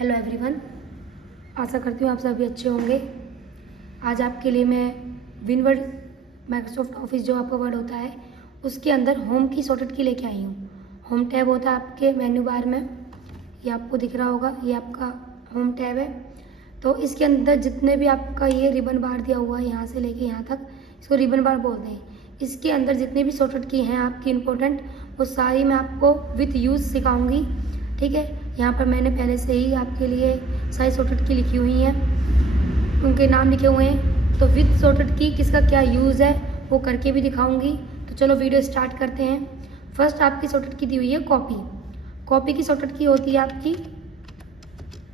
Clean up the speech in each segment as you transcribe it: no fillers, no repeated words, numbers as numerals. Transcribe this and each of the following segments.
Hello everyone, आशा करती हूँ आप सभी अच्छे होंगे। आज आपके लिए मैं विनवर्ड माइक्रोसॉफ्ट ऑफिस जो आपका वर्ड होता है उसके अंदर होम की शॉर्टकट की लेके आई हूँ। होम टैब होता है आपके मेन्यू बार में, ये आपको दिख रहा होगा, ये आपका होम टैब है। तो इसके अंदर जितने भी आपका ये रिबन बार दिया हुआ है यहाँ से लेके यहाँ तक, इसको रिबन बार बोलते हैं। इसके अंदर जितने भी शॉर्टकट की हैं आपकी इम्पोर्टेंट, वो सारी मैं आपको विथ यूज़ सिखाऊंगी, ठीक है। यहाँ पर मैंने पहले से ही आपके लिए सारी शॉर्टकट की लिखी हुई हैं, उनके नाम लिखे हुए हैं। तो विथ शॉर्टकट की किसका क्या यूज़ है वो करके भी दिखाऊंगी। तो चलो वीडियो स्टार्ट करते हैं। फर्स्ट आपकी शॉर्टकट की दी हुई है कॉपी। कॉपी की शॉर्टकट की होती है आपकी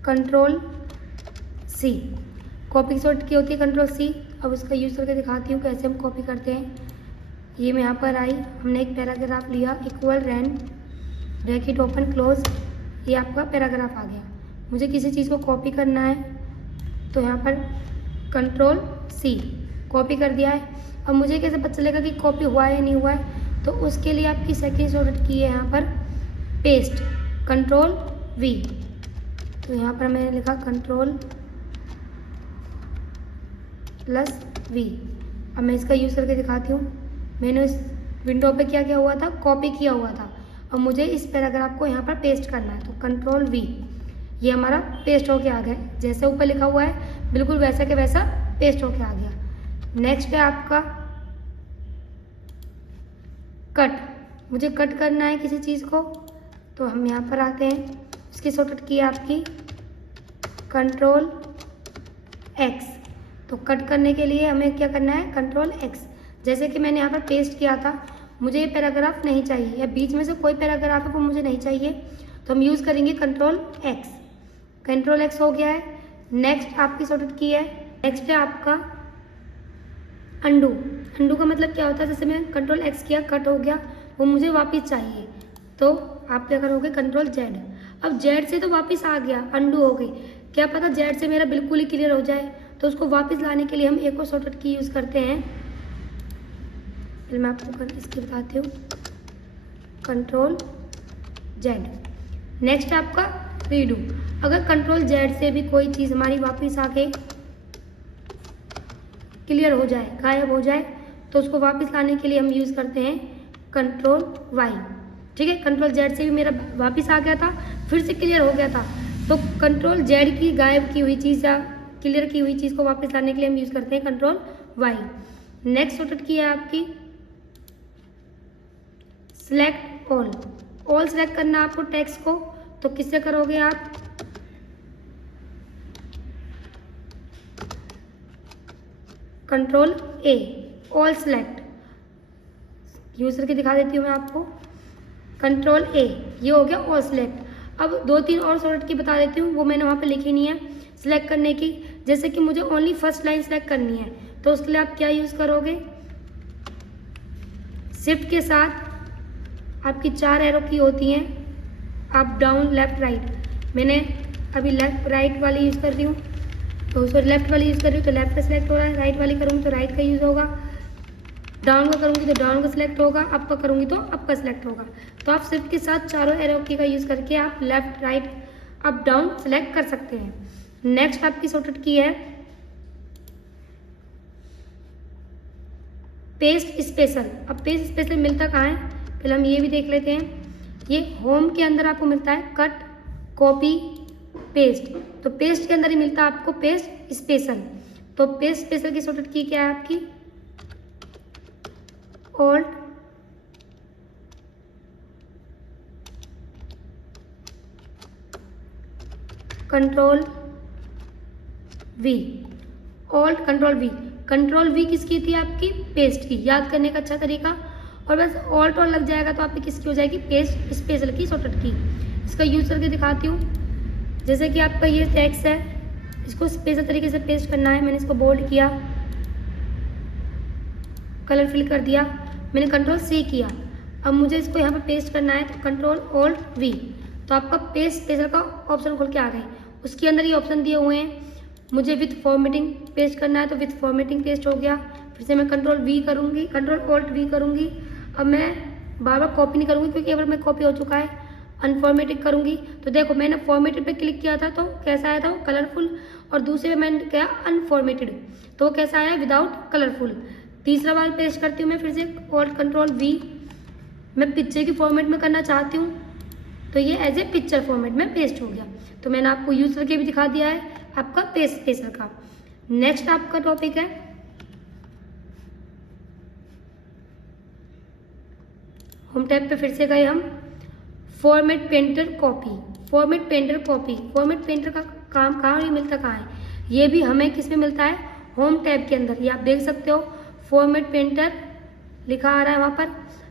कंट्रोल-C। कॉपी की शॉर्टकट की होती है कंट्रोल-C। अब उसका यूज़ करके दिखाती हूँ कैसे हम कॉपी करते हैं। ये मैं यहाँ पर आई, हमने एक पैराग्राफ लिया, इक्वल रैन ब्रैकेट ओपन क्लोज, ये आपका पैराग्राफ आ गया। मुझे किसी चीज़ को कॉपी करना है तो यहाँ पर कंट्रोल-C कॉपी कर दिया है। अब मुझे कैसे पता चलेगा कि कॉपी हुआ है या नहीं हुआ है, तो उसके लिए आपकी सेकेंड शॉर्टकट की है यहाँ पर पेस्ट, कंट्रोल-V। तो यहाँ पर मैंने लिखा कंट्रोल+V। अब मैं इसका यूज़ करके दिखाती हूँ। मैंने इस विंडो पे क्या किया हुआ था, कॉपी किया हुआ था। अब मुझे इस पैराग्राफ को यहाँ पर पेस्ट करना है, तो कंट्रोल-V, ये हमारा पेस्ट होके आ गया। जैसे ऊपर लिखा हुआ है बिल्कुल वैसा के वैसा पेस्ट होके आ गया। नेक्स्ट है आपका कट। मुझे कट करना है किसी चीज़ को, तो हम यहाँ पर आते हैं, उसकी शॉर्टकट की है आपकी कंट्रोल-X। तो कट करने के लिए हमें क्या करना है, कंट्रोल-X। जैसे कि मैंने यहाँ पर पेस्ट किया था, मुझे ये पैराग्राफ नहीं चाहिए, या बीच में से कोई पैराग्राफ है वो मुझे नहीं चाहिए, तो हम यूज़ करेंगे कंट्रोल-X। कंट्रोल-X हो गया है। नेक्स्ट आपकी शॉर्टकट की है, नेक्स्ट है आपका अंडू। अंडू का मतलब क्या होता है, जैसे मैं कंट्रोल-X किया, कट हो गया, वो मुझे वापस चाहिए, तो आप क्या करोगे, कंट्रोल-Z। अब Z से तो वापस आ गया, अंडू हो गई, क्या पता Z से मेरा बिल्कुल ही क्लियर हो जाए, तो उसको वापस लाने के लिए हम एक और शॉर्टकट की यूज़ करते हैं। फिर मैं आपको इसकी बताती हूँ, कंट्रोल-Z। नेक्स्ट आपका रीडू। अगर कंट्रोल-Z से भी कोई चीज़ हमारी वापस आके क्लियर हो जाए, गायब हो जाए, तो उसको वापस लाने के लिए हम यूज़ करते हैं कंट्रोल-Y, ठीक है। कंट्रोल-Z से भी मेरा वापस आ गया था, फिर से क्लियर हो गया था, तो कंट्रोल-Z की गायब की हुई चीज़ या क्लियर की हुई चीज़ को वापस लाने के लिए हम यूज़ करते हैं कंट्रोल-Y। नेक्स्ट शॉर्टकट की है आपकी सेलेक्ट ऑल। ऑल सेलेक्ट करना आपको टेक्स्ट को, तो किससे करोगे आप, कंट्रोल-A, ऑल सेलेक्ट। यूज़ करके दिखा देती हूँ मैं आपको, कंट्रोल-A, ये हो गया ऑल सेलेक्ट। अब दो तीन और शॉर्टकट की बता देती हूँ, वो मैंने वहाँ पे लिखी नहीं है सिलेक्ट करने की। जैसे कि मुझे ओनली फर्स्ट लाइन सेलेक्ट करनी है, तो उसके लिए आप क्या यूज़ करोगे, शिफ्ट के साथ आपकी 4 एरो की होती हैं, अप डाउन लेफ्ट राइट। मैंने अभी लेफ्ट राइट वाली यूज़ कर रही हूँ, तो उसको लेफ्ट वाली यूज़ कर रही हूँ तो लेफ्ट का सिलेक्ट हो रहा है, राइट वाली करूँगी तो राइट का यूज़ होगा, डाउन का करूँगी तो डाउन का सिलेक्ट होगा, अप का करूँगी तो अप का सिलेक्ट होगा। तो आप शिफ्ट के साथ चारों एरो की का यूज़ करके आप left right up down select कर सकते हैं। नेक्स्ट आपकी शॉर्टकट की है पेस्ट स्पेशल। अब पेस्ट स्पेशल मिलता कहाँ है, पहले हम ये भी देख लेते हैं। ये होम के अंदर आपको मिलता है कट, कॉपी, पेस्ट। तो पेस्ट के अंदर ही मिलता है आपको पेस्ट स्पेशल। तो पेस्ट स्पेशल की शॉर्टकट की क्या है आपकी, ऑल्ट कंट्रोल-V, ऑल्ट कंट्रोल-V। कंट्रोल-V किसकी थी, आपकी पेस्ट की। याद करने का अच्छा तरीका, और बस ऑल्ट और लग जाएगा तो आपकी किसकी हो जाएगी, पेस्ट स्पेशल की शॉर्टकट की। इसका यूज़ करके दिखाती हूँ। जैसे कि आपका ये टेक्स्ट है, इसको स्पेशल तरीके से पेस्ट करना है। मैंने इसको बोल्ड किया, कलर फिल कर दिया, मैंने कंट्रोल-C किया। अब मुझे इसको यहाँ पर पेस्ट करना है, तो कंट्रोल-Alt-V, तो आपका पेस्ट स्पेशल का ऑप्शन खुल के आ गए। उसके अंदर ये ऑप्शन दिए हुए हैं, मुझे विथ फॉर्मेटिंग पेस्ट करना है तो विथ फॉर्मेटिंग पेस्ट हो गया। फिर से मैं कंट्रोल-V करूँगी, कंट्रोल-Alt-V करूँगी। अब मैं बार बार कॉपी नहीं करूँगी, क्योंकि एक बार मैं कॉपी हो चुका है। अनफॉर्मेटेड करूँगी तो देखो मैंने फॉर्मेटेड पे क्लिक किया था तो कैसा आया था वो कलरफुल, और दूसरे पे मैंने किया अनफॉर्मेटेड तो वो कैसा आया विदाउट कलरफुल। तीसरा बार पेस्ट करती हूँ मैं फिर से Ctrl+V, मैं पिक्चर की फॉर्मेट में करना चाहती हूँ तो ये एज ए पिक्चर फॉर्मेट में पेस्ट हो गया। तो मैंने आपको यूज करके भी दिखा दिया है आपका पेस्टर का। नेक्स्ट आपका टॉपिक है होम टैब पे फिर से गए हम, format painter copy. Format painter copy, format painter का काम कहाँ नहीं मिलता, कहाँ है, ये भी हमें किस में मिलता है, होम टैब के अंदर। ये आप देख सकते हो फॉर्मेट पेंटर लिखा आ रहा है वहाँ पर,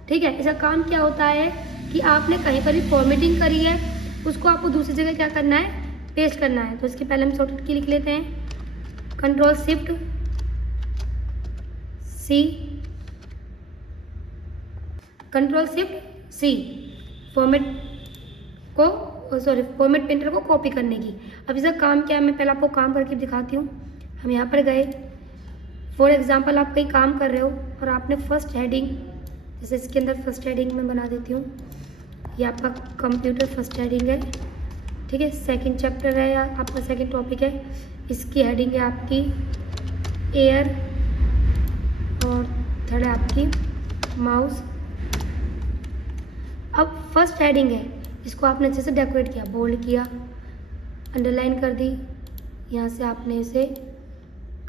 ठीक है। इसका काम क्या होता है कि आपने कहीं पर भी फॉर्मेटिंग करी है उसको आपको दूसरी जगह क्या करना है, पेस्ट करना है। तो इसके पहले हम शॉर्टकट की लिख लेते हैं, Ctrl+Shift+C, Ctrl+Shift+C, फॉर्मेट पेंटर को कॉपी करने की। अब इसका काम क्या है मैं पहले आपको काम करके दिखाती हूँ। हम यहाँ पर गए, फॉर एग्जांपल आप कहीं काम कर रहे हो और आपने फर्स्ट हेडिंग, जैसे इसके अंदर फर्स्ट हेडिंग में बना देती हूँ, ये आपका कंप्यूटर फर्स्ट हेडिंग है, ठीक है। सेकंड चैप्टर है या आपका सेकंड टॉपिक है, इसकी हेडिंग है आपकी एयर, और थर्ड है आपकी माउस। अब फर्स्ट हेडिंग है, इसको आपने अच्छे से डेकोरेट किया, बोल्ड किया, अंडरलाइन कर दी, यहाँ से आपने इसे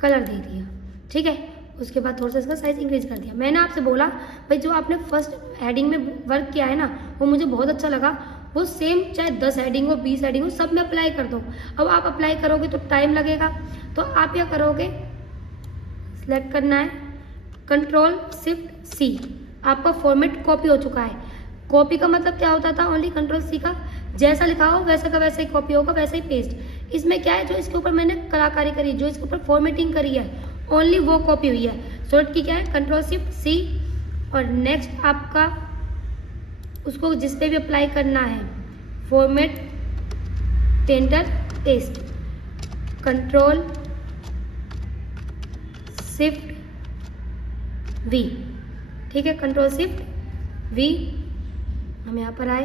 कलर दे दिया, ठीक है। उसके बाद थोड़ा सा इसका साइज इंक्रीज कर दिया। मैंने आपसे बोला भाई जो आपने फर्स्ट हेडिंग में वर्क किया है ना वो मुझे बहुत अच्छा लगा, वो सेम चाहे 10 हेडिंग हो 20 हेडिंग हो सब में अप्लाई कर दो। अब आप अप्लाई करोगे तो टाइम लगेगा, तो आप क्या करोगे, सिलेक्ट करना है Ctrl+Shift+C, आपका फॉर्मेट कॉपी हो चुका है। कॉपी का मतलब क्या होता था, ओनली Ctrl+C का जैसा लिखा हो वैसा का वैसा ही कॉपी होगा, वैसा ही पेस्ट। इसमें क्या है, जो इसके ऊपर मैंने कलाकारी करी, जो इसके ऊपर फॉर्मेटिंग करी है ओनली वो कॉपी हुई है। शॉर्ट की क्या है Ctrl+Shift+C, और नेक्स्ट आपका उसको जिस पे भी अप्लाई करना है फॉर्मेट पेंटर पेस्ट, Ctrl+Shift+V, ठीक है, Ctrl+Shift+V। हम यहाँ पर आए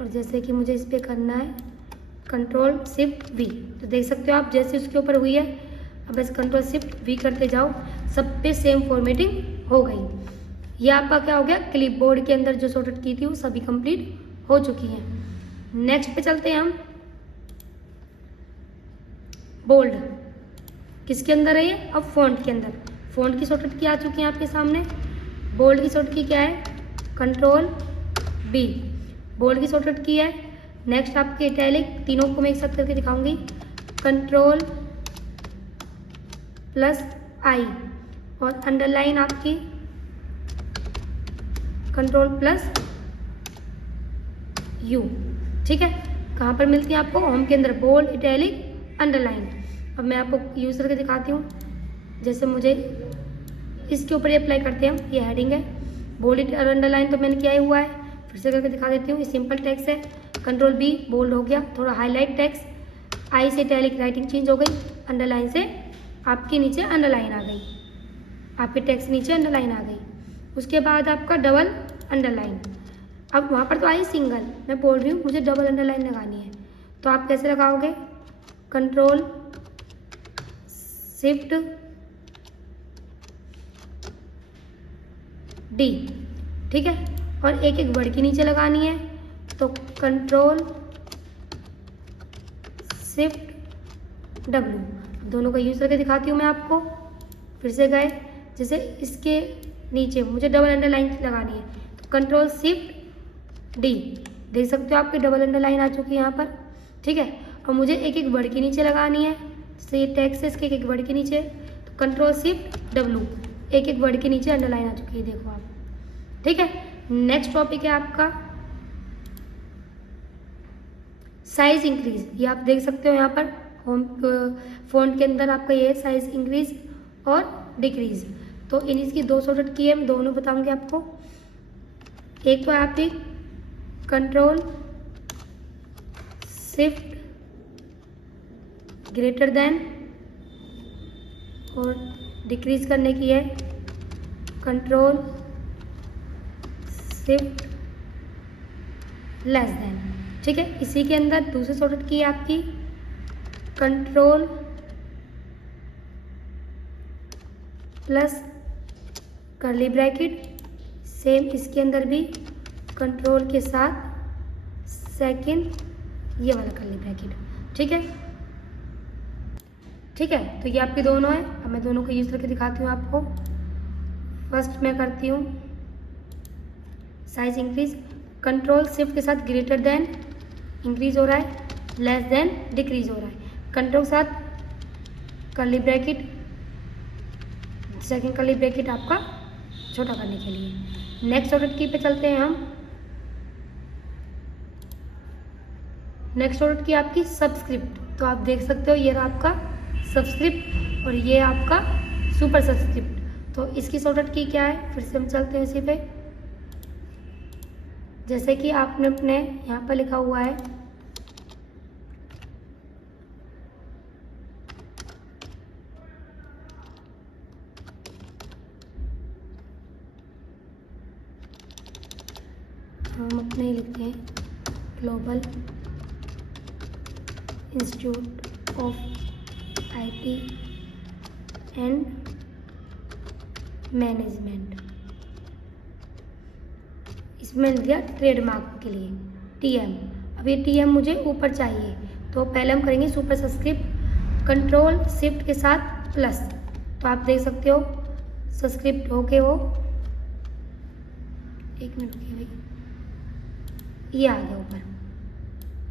और जैसे कि मुझे इस पे करना है Ctrl+Shift+V, तो देख सकते हो आप जैसे उसके ऊपर हुई है, अब बस Ctrl+Shift+V करते जाओ, सब पे सेम फॉर्मेटिंग हो गई। ये आपका क्या हो गया, क्लिपबोर्ड के अंदर जो शॉर्टकट की थी वो सभी कंप्लीट हो चुकी है। नेक्स्ट पे चलते हैं हम, बोल्ड किसके अंदर है ये, अब फॉन्ट के अंदर। फॉन्ट की शॉर्टकट की आ चुकी है आपके सामने। बोल्ड की शॉर्टकट की क्या है, Ctrl+B, बोल्ड की शॉर्टकट की है। नेक्स्ट आपके इटैलिक, तीनों को मैं एक साथ करके दिखाऊंगी, Ctrl+I, और अंडरलाइन आपकी Ctrl+U, ठीक है। कहाँ पर मिलती है आपको, होम के अंदर, बोल्ड, इटैलिक, अंडरलाइन। अब मैं आपको यूज करके दिखाती हूँ, जैसे मुझे इसके ऊपर ये अप्लाई करते हैं, ये हेडिंग है, बोल्ड और अंडरलाइन तो मैंने किया ही हुआ है, फिर से करके दिखा देती हूँ। ये सिंपल टेक्स्ट है, Ctrl+B, बोल्ड हो गया, थोड़ा हाईलाइट टेक्स्ट, आई से इटैलिक राइटिंग चेंज हो गई, अंडरलाइन से आपके नीचे अंडरलाइन आ गई, आपके टेक्स्ट नीचे अंडरलाइन आ गई। उसके बाद आपका डबल अंडरलाइन, अब वहाँ पर तो आई सिंगल, मैं बोल रही हूँ मुझे डबल अंडरलाइन लगानी है, तो आप कैसे लगाओगे, Ctrl+D, ठीक है। और एक एक वर्ड के नीचे लगानी है, तो Ctrl+Shift+W, दोनों का यूज करके दिखाती हूँ मैं आपको। फिर से गए, जैसे इसके नीचे मुझे डबल अंडरलाइन लगानी है, तो Ctrl+Shift+D, देख सकते हो आपकी डबल अंडरलाइन आ चुकी है यहाँ पर, ठीक है। और मुझे एक एक वर्ड के नीचे लगानी है, जैसे ये टेक्स्ट है इसके एक एक वर्ड के नीचे, तो Ctrl+Shift+W, एक एक वर्ड के नीचे अंडरलाइन आ चुकी है, देखो आप, ठीक है। नेक्स्ट टॉपिक है आपका साइज इंक्रीज, ये आप देख सकते हो यहाँ पर होम फॉन्ट के अंदर आपका ये साइज इंक्रीज और डिक्रीज। तो इन इसकी दो शॉर्टकट की है, मैं दोनों बताऊंगी आपको। एक तो आपकी Ctrl+Shift+, और डिक्रीज करने की है Ctrl+Shift+, लेस देन। ठीक है, इसी के अंदर दूसरी शॉर्टकट की है आपकी control plus curly bracket, same इसके अंदर भी कंट्रोल के साथ सेकंड ये वाला कर्ली ब्रैकेट। ठीक है, ठीक है, तो ये आपके दोनों है। अब मैं दोनों को यूज़ करके दिखाती हूँ आपको। फर्स्ट मैं करती हूँ साइज इंक्रीज, कंट्रोल शिफ्ट के साथ ग्रेटर देन इंक्रीज हो रहा है, लेस देन डिक्रीज हो रहा है, कंट्रोल के साथ curly bracket, second curly bracket आपका छोटा करने के लिए। नेक्स्ट शॉर्टकट की पे चलते हैं हम। नेक्स्ट शॉर्टकट की आपकी सबस्क्रिप्ट, तो आप देख सकते हो ये रहा आपका सबस्क्रिप्ट और ये आपका सुपर सबस्क्रिप्ट। तो इसकी शॉर्टकट की क्या है, फिर से हम चलते हैं इसी पे। जैसे कि आपने अपने यहाँ पर लिखा हुआ है हम अपने ही लिखते हैं global institute of IT and management. इसमें लिख दिया ट्रेडमार्क के लिए TM। अब ये TM मुझे ऊपर चाहिए, तो पहले हम करेंगे सुपर सब्सक्रिप्ट, कंट्रोल शिफ्ट के साथ प्लस। तो आप देख सकते हो सब्सक्रिप्ट होके वो, एक मिनट रुकिए भाई, ये आ गया ऊपर।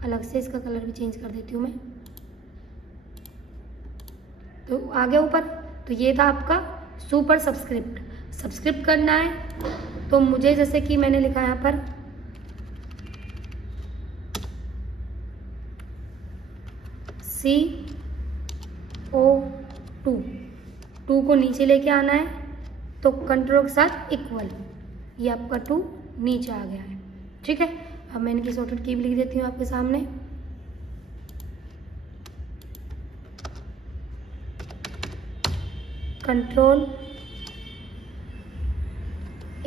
अलग से इसका कलर भी चेंज कर देती हूँ मैं, तो आ गया ऊपर। तो ये था आपका सुपर सब्सक्रिप्ट। सब्सक्रिप्ट करना है तो मुझे जैसे कि मैंने लिखा यहाँ पर CO2 को नीचे लेके आना है, तो कंट्रोल के साथ इक्वल, ये आपका 2 नीचे आ गया है। ठीक है, अब मैं इनकी शॉर्टकट की भी लिख देती हूँ आपके सामने। कंट्रोल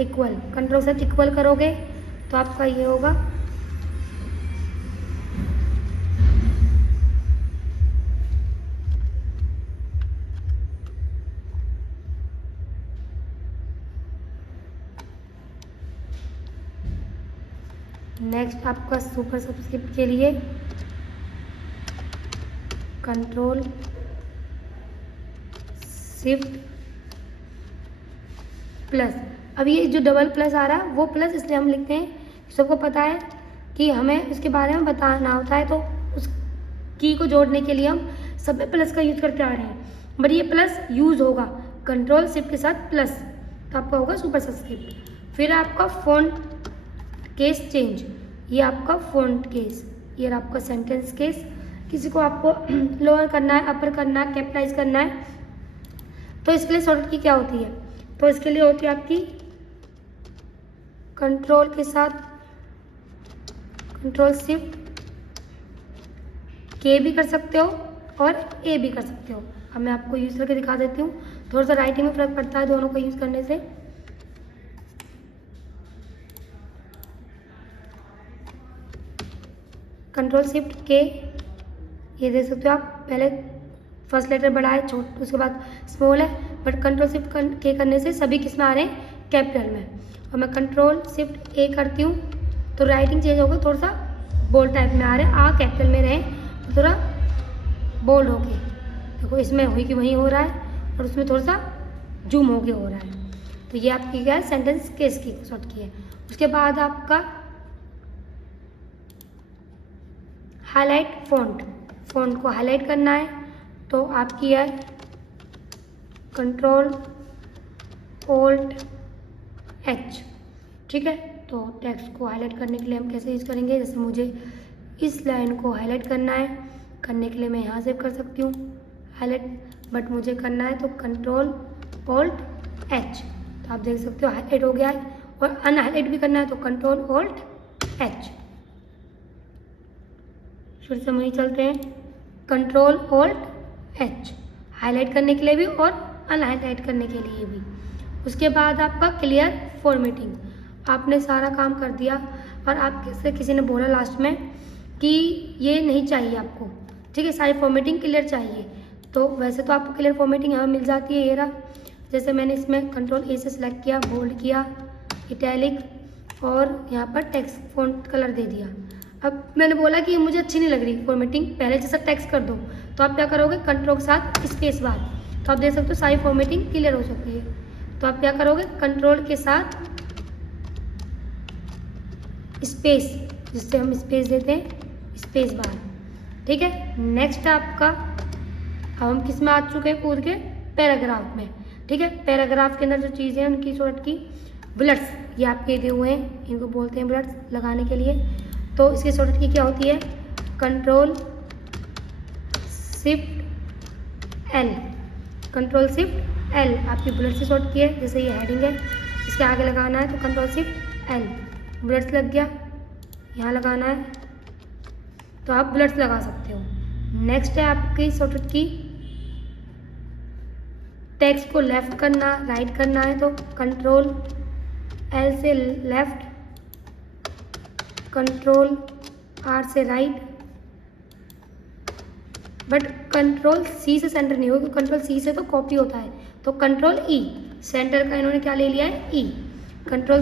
इक्वल, कंट्रोल से इक्वल करोगे तो आपका ये होगा नेक्स्ट आपका सुपर सब्सक्रिप्ट के लिए कंट्रोल शिफ्ट प्लस। अब ये जो डबल प्लस आ रहा है वो प्लस इसलिए हम लिखते हैं, सबको पता है कि हमें इसके बारे में बताना होता है, तो उस की को जोड़ने के लिए हम सब में प्लस का यूज़ करके आ रहे हैं। बट ये प्लस यूज़ होगा कंट्रोल शिफ्ट के साथ प्लस, तो आपका होगा सुपर सब्सक्रिप्ट। फिर आपका फॉन्ट केस चेंज, ये आपका फॉन्ट केस, ये आपका सेंटेंस केस। किसी को आपको लोअर करना है, अपर करना है, कैपिटलाइज करना है, तो इसके लिए शॉर्टकट की क्या होती है, तो इसके लिए होती है आपकी कंट्रोल के साथ कंट्रोल शिफ्ट के भी कर सकते हो और ए भी कर सकते हो। अब मैं आपको यूज़ करके दिखा देती हूँ, थोड़ा सा राइटिंग में फ़र्क पड़ता है दोनों को यूज़ करने से। कंट्रोल शिफ्ट के, ये देख सकते हो आप, पहले फर्स्ट लेटर बड़ा है, छोटा, उसके बाद स्मॉल है, बट कंट्रोल शिफ्ट के करने से सभी किस में आ रहे हैं, कैपिटल में। और मैं कंट्रोल शिफ्ट ए करती हूँ तो राइटिंग चेंज होगा, थोड़ा सा बोल्ड टाइप में आ रहा है, आ कैपिटल में रहे तो थोड़ा बोल्ड हो गया। देखो इसमें हुई कि वहीं हो रहा है और उसमें थोड़ा सा जूम हो के हो रहा है। तो ये आपकी क्या है, सेंटेंस केस की शॉर्ट की है। उसके बाद आपका हाईलाइट फॉन्ट, फॉन्ट को हाईलाइट करना है तो आपकी है कंट्रोल ऑल्ट H। ठीक है, तो टेक्स्ट को हाईलाइट करने के लिए हम कैसे यूज़ करेंगे, जैसे मुझे इस लाइन को हाईलाइट करना है, करने के लिए मैं यहाँ से कर सकती हूँ हाईलाइट, बट मुझे करना है तो कंट्रोल ऑल्ट H। तो आप देख सकते हो हाईलाइट हो गया है, और अनहाईलाइट भी करना है तो कंट्रोल ऑल्ट H। फिर से वहीं चलते हैं, कंट्रोल ऑल्ट H, हाईलाइट करने के लिए भी और अनहाईलाइट करने के लिए भी। उसके बाद आपका क्लियर फॉर्मेटिंग, आपने सारा काम कर दिया, और आपसे किसी ने बोला लास्ट में कि ये नहीं चाहिए आपको, ठीक है, सारी फॉर्मेटिंग क्लियर चाहिए, तो वैसे तो आपको क्लियर फॉर्मेटिंग यहाँ मिल जाती है। ये रहा, जैसे मैंने इसमें कंट्रोल ए से सिलेक्ट किया, बोल्ड किया, इटैलिक और यहाँ पर टेक्स्ट फॉन्ट कलर दे दिया। अब मैंने बोला कि मुझे अच्छी नहीं लग रही फॉर्मेटिंग, पहले जैसा टेक्स्ट कर दो, तो आप क्या करोगे, कंट्रोल के साथ स्पेस बार, तो आप देख सकते हो सारी फॉर्मेटिंग क्लियर हो चुकी है। तो आप क्या करोगे, कंट्रोल के साथ स्पेस, जिससे हम स्पेस देते हैं, स्पेस बार, ठीक है। नेक्स्ट आपका, अब हम किस में आ चुके हैं, कूद के पैराग्राफ में, ठीक है। पैराग्राफ के अंदर जो चीज़ें हैं उनकी शॉर्ट की बुलेट्स, ये आपके दिए हुए हैं, इनको बोलते हैं बुलेट्स लगाने के लिए। तो इसकी शॉर्ट की क्या होती है, control shift L, control shift L आपकी बुलेट्स की शॉर्ट की है। जैसे ये हेडिंग है, इसके आगे लगाना है तो कंट्रोल शिफ्ट एल, बुलेट्स लग गया, यहाँ लगाना है तो आप बुलेट्स लगा सकते हो। नेक्स्ट है आपकी शॉर्टकट की, टेक्स्ट को लेफ्ट करना, राइट करना है तो कंट्रोल एल से लेफ्ट, कंट्रोल आर से राइट, बट कंट्रोल सी से सेंटर नहीं होगा, क्योंकि कंट्रोल सी से तो कॉपी होता है, तो कंट्रोल ई, सेंटर का इन्होंने क्या ले लिया है, ई, कंट्रोल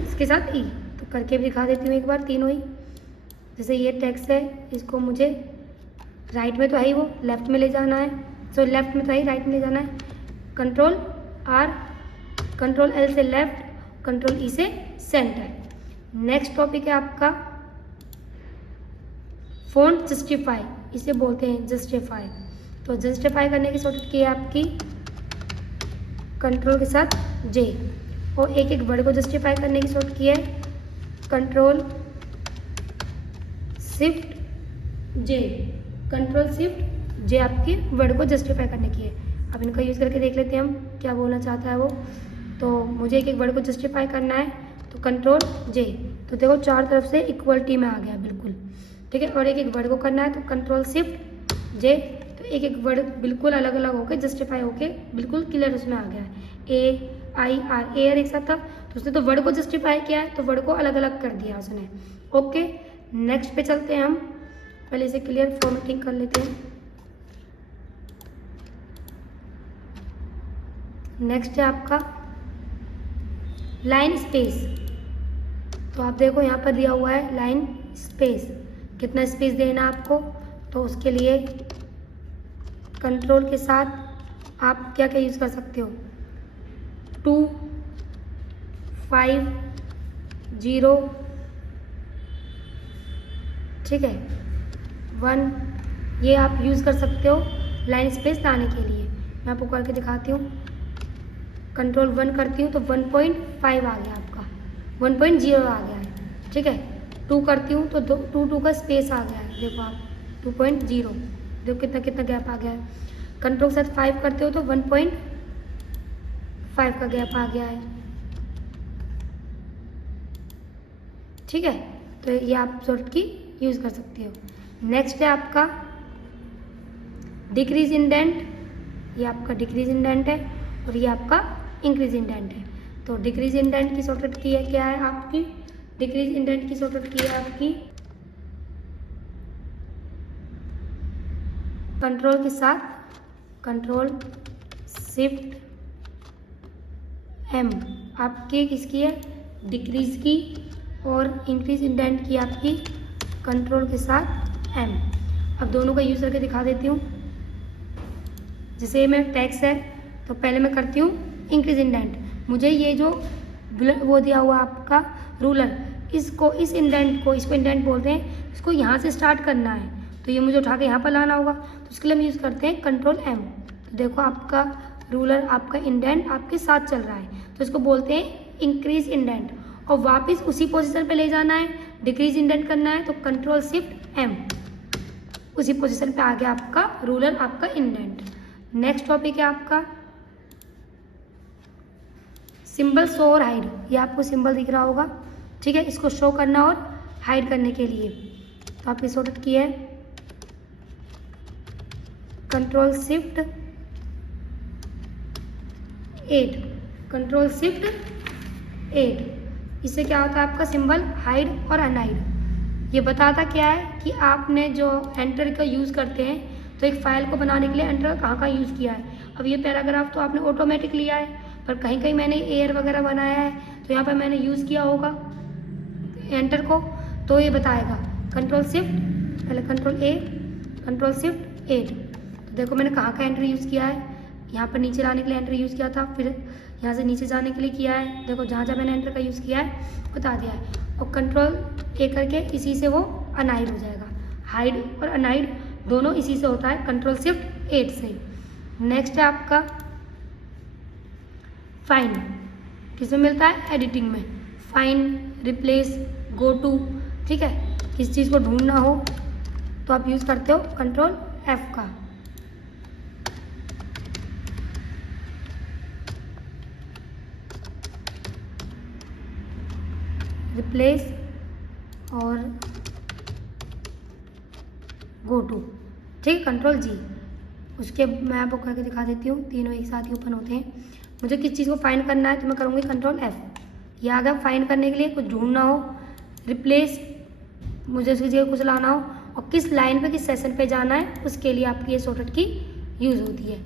इसके साथ ई। तो करके भी दिखा देती हूँ एक बार तीनों ही। जैसे ये टेक्स्ट है, इसको मुझे राइट में तो है ही, वो लेफ्ट में ले जाना है, तो लेफ्ट में तो है ही, राइट में ले जाना है, कंट्रोल आर, कंट्रोल एल से लेफ्ट, कंट्रोल ई से सेंटर। नेक्स्ट टॉपिक है आपका फ़ॉन्ट जस्टिफाई, इसे बोलते हैं जस्टिफाई। तो जस्टिफाई करने की शॉर्टकट की है आपकी कंट्रोल के साथ जे, और एक एक वर्ड को जस्टिफाई करने की शॉर्टकट की है कंट्रोल शिफ्ट जे, कंट्रोल शिफ्ट जे आपके वर्ड को जस्टिफाई करने की है। अब इनका यूज़ करके देख लेते हैं हम क्या बोलना चाहता है वो। तो मुझे एक एक वर्ड को जस्टिफाई करना है तो कंट्रोल जे, तो देखो चार तरफ से इक्वलिटी में आ गया बिल्कुल, ठीक है। और एक एक वर्ड को करना है तो कंट्रोल शिफ्ट जे, तो एक एक वर्ड बिल्कुल अलग अलग होके जस्टिफाई होके बिल्कुल क्लियर उसमें आ गया है। ए आई आर, ए आर एक साथ था तो उसने तो वर्ड को जस्टिफाई किया है, तो वर्ड को अलग अलग कर दिया उसने। ओके, नेक्स्ट पे चलते हैं हम, पहले इसे क्लियर फॉर्मेटिंग कर लेते हैं। नेक्स्ट है आपका लाइन स्पेस, तो आप देखो यहाँ पर दिया हुआ है लाइन स्पेस, कितना स्पेस देना आपको, तो उसके लिए कंट्रोल के साथ आप क्या क्या यूज़ कर सकते हो, 2 5 0, ठीक है, 1, ये आप यूज़ कर सकते हो लाइन स्पेस लाने के लिए। मैं आपको करके दिखाती हूँ, कंट्रोल 1 करती हूँ तो 1.5 आ गया आपका, 1.0 आ गया है, ठीक है। 2 करती हूँ तो 2 का स्पेस आ गया है, देखो आप 2.0, देखो कितना कितना गैप आ गया है। कंट्रोल के साथ 5 करते हो तो 1.5 का गैप आ गया है, ठीक है। तो ये आप शॉर्ट की यूज़ कर सकते हो। नेक्स्ट है आपका डिक्रीज इंडेंट, ये आपका डिक्रीज इंडेंट है और ये आपका इंक्रीज इंडेंट है। तो डिक्रीज इंडेंट की शॉर्टकट की है क्या है आपकी, डिक्रीज इंडेंट की शॉर्टकट की है आपकी कंट्रोल के साथ कंट्रोल शिफ्ट एम, आपके किसकी है, डिक्रीज की, और इंक्रीज इंडेंट की आपकी कंट्रोल के साथ एम। अब दोनों का यूज़ करके दिखा देती हूँ। जैसे मैं टेक्स्ट है तो पहले मैं करती हूँ इंक्रीज इंडेंट, मुझे ये जो वो दिया हुआ आपका रूलर, इसको इस इंडेंट को, इसको इंडेंट बोलते हैं, इसको यहाँ से स्टार्ट करना है, तो ये मुझे उठा के यहाँ पर लाना होगा, तो उसके लिए हम यूज़ करते हैं कंट्रोल एम। तो देखो आपका रूलर, आपका इंडेंट आपके साथ चल रहा है, तो इसको बोलते हैं इंक्रीज इंडेंट, और वापस उसी पोजीशन पे ले जाना है, डिक्रीज इंडेंट करना है तो कंट्रोल शिफ्ट एम, उसी पोजीशन पे आ गया आपका रूलर, आपका इंडेंट। नेक्स्ट टॉपिक है आपका सिंबल शो और हाइड, ये आपको सिंबल दिख रहा होगा, ठीक है, इसको शो करना और हाइड करने के लिए तो आपकी शॉर्टकट की है कंट्रोल शिफ्ट 8, कंट्रोल शिफ्ट 8, इससे क्या होता है आपका सिंबल हाइड और अनहाइड। ये बताता क्या है कि आपने जो एंटर का यूज़ करते हैं तो एक फाइल को बनाने के लिए एंटर कहाँ कहाँ यूज़ किया है। अब ये पैराग्राफ तो आपने ऑटोमेटिक लिया है, पर कहीं कहीं मैंने एयर वगैरह बनाया है तो यहाँ पर मैंने यूज़ किया होगा एंटर को, तो ये बताएगा कंट्रोल शिफ्ट, पहले कंट्रोल ए, कंट्रोल शिफ्ट 8। तो देखो मैंने कहाँ का एंटर यूज़ किया है, यहाँ पर नीचे लाने के लिए एंटर यूज़ किया था, फिर यहाँ से नीचे जाने के लिए किया है। देखो जहाँ जहाँ मैंने एंटर का यूज़ किया है बता दिया है। और कंट्रोल ए करके इसी से वो अनहाइड हो जाएगा। हाइड और अनहाइड दोनों इसी से होता है, कंट्रोल शिफ्ट 8 से। नेक्स्ट है आपका फाइंड, किसमें मिलता है, एडिटिंग में। फाइंड, रिप्लेस, गो टू, ठीक है। किस चीज़ को ढूंढना हो तो आप यूज़ करते हो कंट्रोल एफ का। रिप्लेस और गो टू, ठीक है, कंट्रोल जी। उसके मैं आपको करके दिखा देती हूँ, तीनों एक साथ ही ओपन होते हैं। मुझे किस चीज़ को फाइंड करना है तो मैं करूँगी कंट्रोल एफ। ये आ गया फाइंड करने के लिए, कुछ ढूंढना हो। रिप्लेस, मुझे उसकी जगह कुछ लाना हो, और किस लाइन पे किस सेशन पे जाना है उसके लिए आपकी ये शॉर्टकट की यूज़ होती है।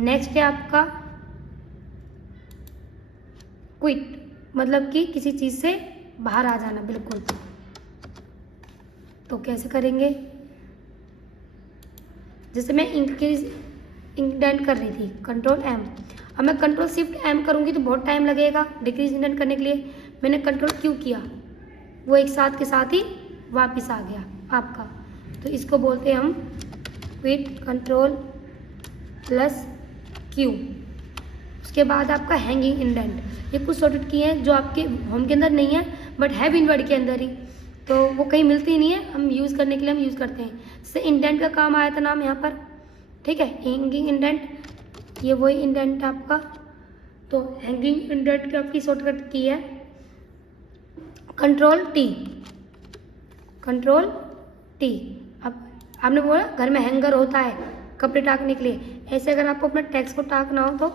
नेक्स्ट है आपका क्विट, मतलब कि किसी चीज़ से बाहर आ जाना बिल्कुल। तो कैसे करेंगे, जैसे मैं इंडेंट कर रही थी कंट्रोल एम, अब मैं कंट्रोल शिफ्ट एम करूँगी तो बहुत टाइम लगेगा डिक्रीज इंडेंट करने के लिए। मैंने कंट्रोल क्यू किया, वो एक साथ के साथ ही वापस आ गया आपका। तो इसको बोलते हैं हम क्विट कंट्रोल प्लस क्यू। उसके बाद आपका हैंगिंग इंडेंट, ये कुछ शॉर्टकट की हैं जो आपके होम के अंदर नहीं है बट है विनवर्ड के अंदर ही, तो वो कहीं मिलती नहीं है, हम यूज़ करने के लिए हम यूज़ करते हैं। जैसे इंडेंट का काम आया था नाम यहाँ पर, ठीक है, हैंगिंग इंडेंट, ये वही इंडेंट आपका। तो हैंगिंग इंडेंट की आपकी शॉर्टकट की है कंट्रोल टी, कंट्रोल टी। अब आपने बोला घर में हैंगर होता है कपड़े टाकने के लिए, ऐसे अगर आपको अपना टेक्स्ट को टाकना हो तो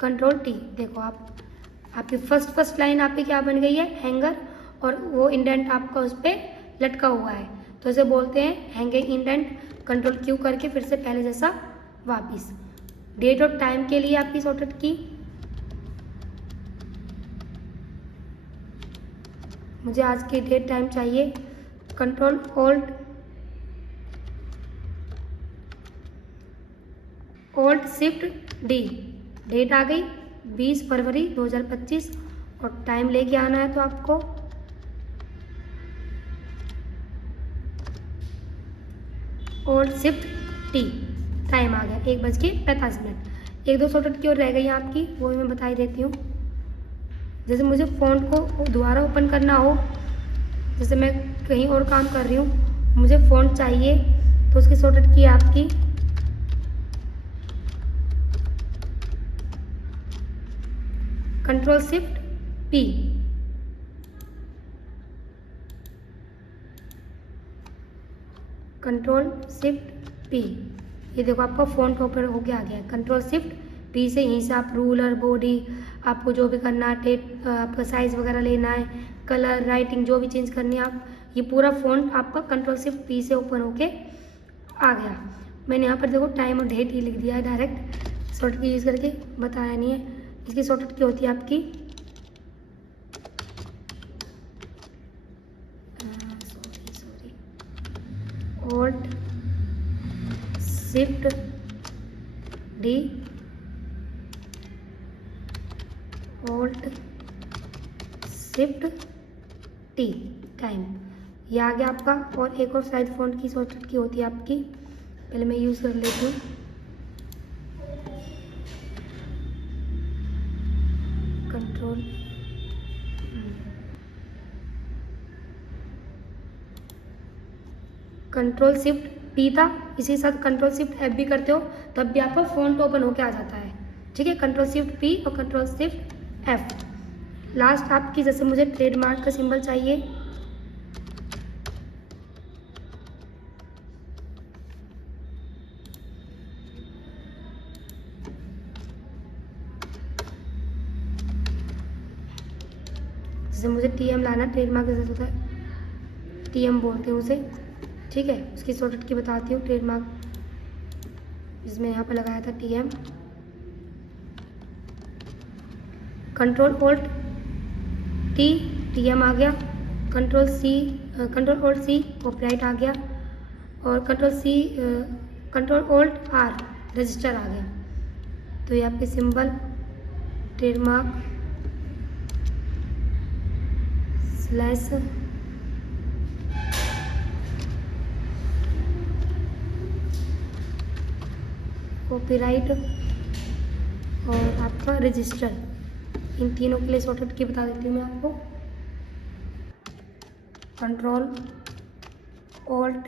कंट्रोल टी। देखो आपकी फर्स्ट लाइन आपकी क्या बन गई है, हैंगर, और वो इंडेंट आपका उस पर लटका हुआ है, तो इसे बोलते हैं हैंगिंग इंडेंट। कंट्रोल क्यू करके फिर से पहले जैसा वापिस। डेट और टाइम के लिए आपकी शॉर्टकट की, मुझे आज की डेट टाइम चाहिए, control alt shift D. Date आ गई 20 फरवरी 2025, और टाइम लेके आना है तो आपको ऑल्ट शिफ्ट टी। टाइम आ गया 1:45। एक दो शॉर्टकट की और रह गई आपकी, वो भी मैं बता ही देती हूँ। जैसे मुझे फ़ॉन्ट को दोबारा ओपन करना हो, जैसे मैं कहीं और काम कर रही हूँ, मुझे फ़ॉन्ट चाहिए, तो उसकी शॉर्टकट की है आपकी control shift P. Control shift P, ये देखो आपका फ़ॉन्ट ओपन होके आ गया है। कंट्रोल शिफ्ट पी से यहीं से आप रूलर, बॉडी, आपको जो भी करना है, टेप, आपका साइज़ वगैरह लेना है, कलर, राइटिंग जो भी चेंज करनी है आप, ये पूरा फ़ॉन्ट आपका कंट्रोल शिफ्ट पी से ओपन होके आ गया। मैंने यहाँ पर देखो टाइम और डेट ही लिख दिया है डायरेक्ट, शॉर्टकट की यूज़ करके, बताया नहीं है। इसकी शॉर्टकट क्या होती है आपकी alt shift D, alt shift T, time. ये आ गया आपका। और एक और साइड फ़ॉन्ट की शॉर्टकट की होती है आपकी, पहले मैं यूज़ कर लेती हूँ। कंट्रोल कंट्रोल शिफ्ट पी था, इसी साथ कंट्रोल शिफ्ट एफ भी करते हो तब भी आपका फ़ॉन्ट ओपन होके आ जाता है, ठीक है। कंट्रोल शिफ्ट पी और कंट्रोल शिफ्ट एफ। लास्ट आपकी, जैसे मुझे ट्रेडमार्क का सिंबल चाहिए, जैसे मुझे TM लाना, ट्रेडमार्क जैसे होता है TM बोलते हैं उसे, ठीक है। उसकी शॉर्टकट की बताती हूँ, ट्रेडमार्क जिसमें यहाँ पे लगाया था TM, control alt T, TM आ गया, कंट्रोल ऑल्ट C कॉपीराइट आ गया, और कंट्रोल ऑल्ट R रजिस्टर आ गया। तो ये आपके सिंबल, ट्रेडमार्क स्लैश कॉपीराइट और आपका रजिस्टर, इन तीनों के लिए शॉर्टकट की बता देती हूँ मैं आपको। कंट्रोल ऑल्ट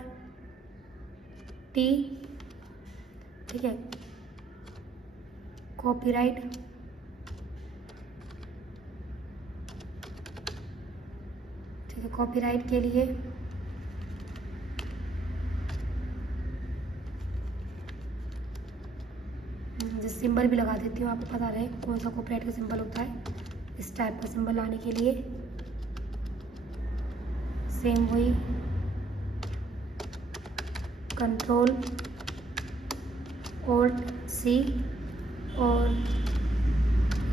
T, ठीक है, कॉपीराइट, ठीक है। कॉपीराइट के लिए जैसे सिंबल भी लगा देती हूँ, आपको पता रहे कौन सा कॉपीराइट का सिंबल होता है। इस टाइप का सिंबल लाने के लिए सेम वही कंट्रोल ऑल्ट C और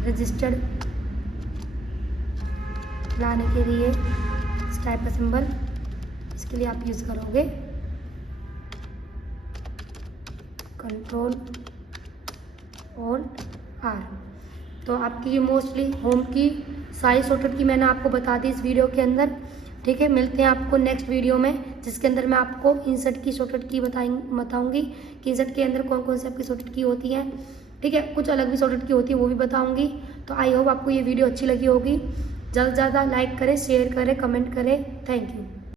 रजिस्टर्ड लाने के लिए इस टाइप का सिंबल, इसके लिए आप यूज़ करोगे कंट्रोल ऑल्ट R। तो आपकी ये मोस्टली होम की सारी शॉर्टकट की मैंने आपको बता दी इस वीडियो के अंदर, ठीक है। मिलते हैं आपको नेक्स्ट वीडियो में, जिसके अंदर मैं आपको इंसर्ट की शॉर्टकट की बताऊंगी कि इंसर्ट के अंदर कौन कौन से आपकी शॉर्टकट की होती हैं, ठीक है। कुछ अलग भी शॉर्टकट की होती है, वो भी बताऊंगी। तो आई होप आपको ये वीडियो अच्छी लगी होगी। ज़्यादा से ज़्यादा लाइक करें, शेयर करें, कमेंट करें। Thank you.